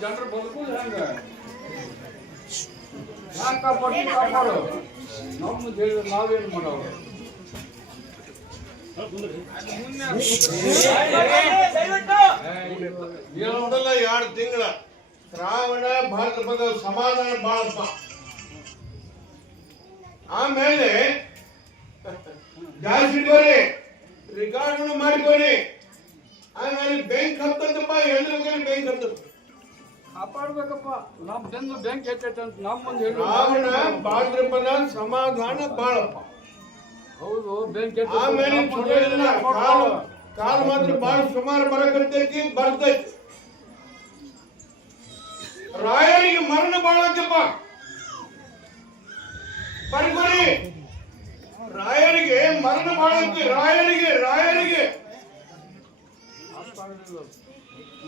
ಜನರು ಬದುಕುದು ಹೆಂಗ ನಮ್ಮ ನಾವೇನು ಎರಡು ತಿಂಗಳ ಶ್ರಾವಣ ಭಾರತ ಸಮಾಧಾನ ಬಾಳಪ್ಪ ಆಮೇಲೆ ಜಾಸ್ತಿ ಇಟ್ಕೋರಿ ರಿಕಾರ್ಡ್ ಮಾಡಿಕೊಡಿ. ಆಮೇಲೆ ಬ್ಯಾಂಕ್ ಹತ್ತದಪ್ಪ ಎಲ್ರಿಗೂ ಬ್ಯಾಂಕ್ ಹತ್ತದ? ಕಾಪಾಡ್ಬೇಕಪ್ಪ. ನಮ್ಮ ಬೆಂದು ಬ್ಯಾಂಕ್ ಹೆಚ್ಚೈತೆ ಅಂತ ನಮ್ಮ ಒಂದು ಹೇಳಿ. ಭಾದ್ರಪದ ಸಮಾಧಾನ ಬಾಳಪ್ಪ. ಹೌದು ಬ್ಯಾಂಕ್ ಆಮೇಲೆ ಚಲೋ ಇಲ್ಲ ಕಾಲು ಕಾಲು ಮಾತ್ರ ಬಾಳ ಸುಮಾರು ಬರಕತ್ತೈತಿ ಬರ್ತೈತಿ ರಾಯರಿಗೆ ಮರಣ ಬಾಳತ್ತಪ್ಪ ಬರ್ಕೊರಿ ರಾಯರಿಗೆ ಮರಣ ಬಾಳತ್ತೆ ರಾಯರಿಗೆ ರಾಯರಿಗೆ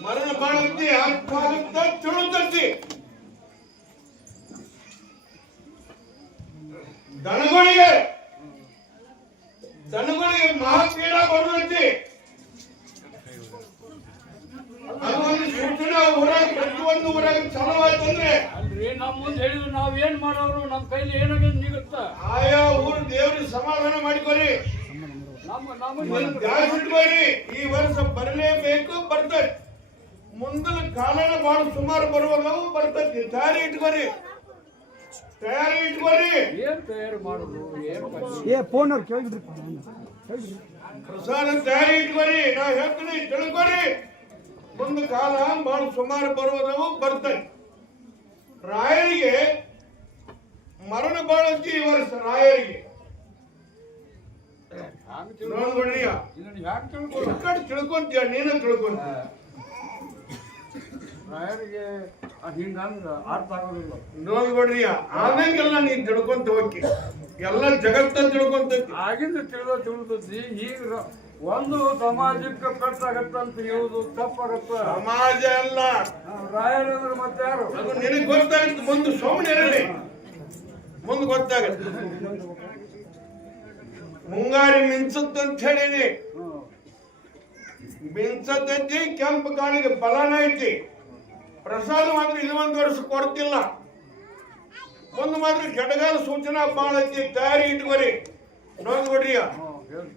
ಮರಣ ಬಾಳತ್ತಿ ಆತ್ಮಾಗುತ್ತ ತಿಳುತ್ತೈತಿ ದನಗಳಿಗೆ ದನಗಳಿಗೆ ಮಹಾಪೀಡ ಬರುವಂತೆ ಅದು ಒಂದು ಸೂಚನಾ ಊರಾಗ ಪ್ರತಿಯೊಂದು ಊರಾಗ ಚಾಲೂ ಆಯ್ತಂದ್ರೆ ಅಲ್ರಿ ನಮ್ಮ ಮುಂದೆ ಹೇಳಿದ್ರು ನಾವ್ ಏನ್ ಮಾಡೋರು ನಮ್ಮ ಕೈಲಿ ಏನಾಗ್ಯದ ನಿಗುತ್ತ. ಆಯಾ ಊರು ದೇವ್ರಿಗೆ ಸಮಾಧಾನ ಮಾಡಿಕೊರಿ. ನಮ್ಮ ದ್ಯಾಸ್ ಈ ವರ್ಷ ಬರಲೇಬೇಕು ಬರ್ತದೆ. ಮುಂದಿನ ಕಾಲನ ಬಹಳ ಸುಮಾರು ಬರುವಾಗ ಬರ್ತೈತಿ ತಯಾರಿ ಇಟ್ಕೊರಿ. ತಯಾರಿ ಇಟ್ಕೊರಿ. ಏನ್ ತಯಾರು ಮಾಡುದು? ಏನ್? ಏ ಫೋನ್ ಅವ್ರು ಕೇಳಿದ್ರಿ ಪ್ರಸಾದ ತಯಾರಿ ಇಟ್ಕೊರಿ. ನಾ ಹೇಳ್ತೀನಿ ತಿಳ್ಕೊರಿ. ಒಂದು ಕಾಲ ಬಹಳ ಸುಮಾರು ಬರುವುದವು ಬರ್ತದೆ. ರಾಯರಿಗೆ ಮರಣ ಬಾಳಂತಿ ಇವರು ವರ್ಷ ರಾಯರಿಗೆ ತಿಳ್ಕೊಂತೀಯ ನೀನ ತಿಳ್ಕೊಂತೀಯ ನೀನು ತಿಳ್ಕೊಂತ ರಾಯರಿಗೆ ಹಿಂಗಂದ್ರ ಅರ್ಥ ಆಗೋದಿಲ್ಲ. ನೋಡ್ಬಿಡ್ರಿಯ ಆದಂಗೆಲ್ಲ ನೀನ್ ತಿಳ್ಕೊಂತ ಹೋಗಿ. ಎಲ್ಲ ಜಗತ್ತ ತಿಳ್ಕೊಂತೈತಿ ಆಗಿಂದ ತಿಳಿದ ತಿಳಿದದ್ದಿ ಈಗ ಒಂದು ಸಮಾಜಕ್ಕೆ ಕಟ್ಟಾಗತ್ತಂತ ಹೇಳುದು ತಪ್ಪಾಗತ್ತ. ಸಮಾಜ ಅಲ್ಲ. ರಾಯರಂದ್ರೆ ಮತ್ತೆ ಯಾರು? ಅದು ನಿನಗೆ ಗೊತ್ತಾಗುತ್ತೆ. ಮುಂದೆ ಸೋಮನೆ ಇರಲಿ. ಮುಂದೆ ಗೊತ್ತಾಗತ್ತೆ. ಮುಂಗಾರಿ ಮಿಂಚತ್ತಂತ ಅಂತ ಹೇಳಿನಿ ಮಿಂಚತೈತಿ ಕೆಂಪು ಕಾಣಿಗೆ ಬಲನ ಐತಿ. ಪ್ರಸಾದ ಮಾತ್ರ ಇದು ಒಂದು ವರ್ಷ ಕೊಡ್ತಿಲ್ಲ. ಒಂದು ಮಾತ್ರ ಕೆಟಗಾಲ ಸೂಚನಾ ಬಾಳ ಐತಿ ತಯಾರಿ ಇಟ್ಕೊರಿ ನೋಡ್ಬಿಡ್ರಿಯ ಹ್ಮ್, ಹೇಳಿ.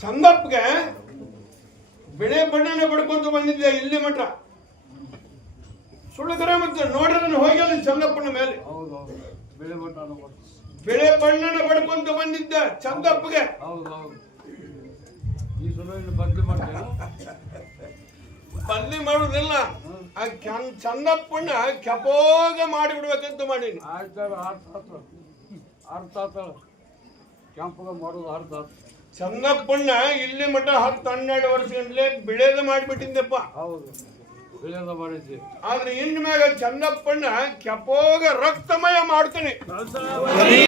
ಚಂದಪ್ಪಗೆ ಬಿಳೆ ಬಣ್ಣನ ಬಡ್ಕೊಂತ ಬಂದಿದ್ದೆ ಇಲ್ಲಿ ಮಠ? ಸುಳ್ಳು ಕರೆ ಮತ್ತೆ ನೋಡ್ರಿ ಹೋಗಿಲ್ಲ ಚಂದಪ್ಪನ ಮೇಲೆ. ಹೌದು ಹೌದು ಬೆಳೆ ಬಣ್ಣನ ಪಡ್ಕೊಂತ ಬಂದಿದ್ದ ಚಂದಪ್ಪಗೆ. ಬದ್ಲಿ ಮಾಡುದಿಲ್ಲ ಆ ಚಂದಪ್ಪನ ಕೆಪೋಗ ಮಾಡಿಬಿಡ್ಬೇಕಂತ ಮಾಡೀನಿ. ಆಯ್ತಾರ ಅರ್ಥ ಆತಳ ಕೆಂಪಗ ಮಾಡೋದು ಅರ್ಥ ಆತ. ಚಂದಪ್ಪನ ಇಲ್ಲಿ ಮಟ್ಟ ಹತ್ತು ಹನ್ನೆರಡು ವರ್ಷ ಗಂಟ್ಲೆ ಮಾಡಿಬಿಟ್ಟಿದ್ದೆಪ್ಪ ಮಾಡಿಬಿಟ್ಟಿದ್ದಪ್ಪ. ಹೌದು. ಆದ್ರೆ ಇನ್ ಮ್ಯಾಗ ಚಂದಪ್ಪನ ಕೆಪೋಗ ರಕ್ತಮಯ ಮಾಡ್ತೀನಿ.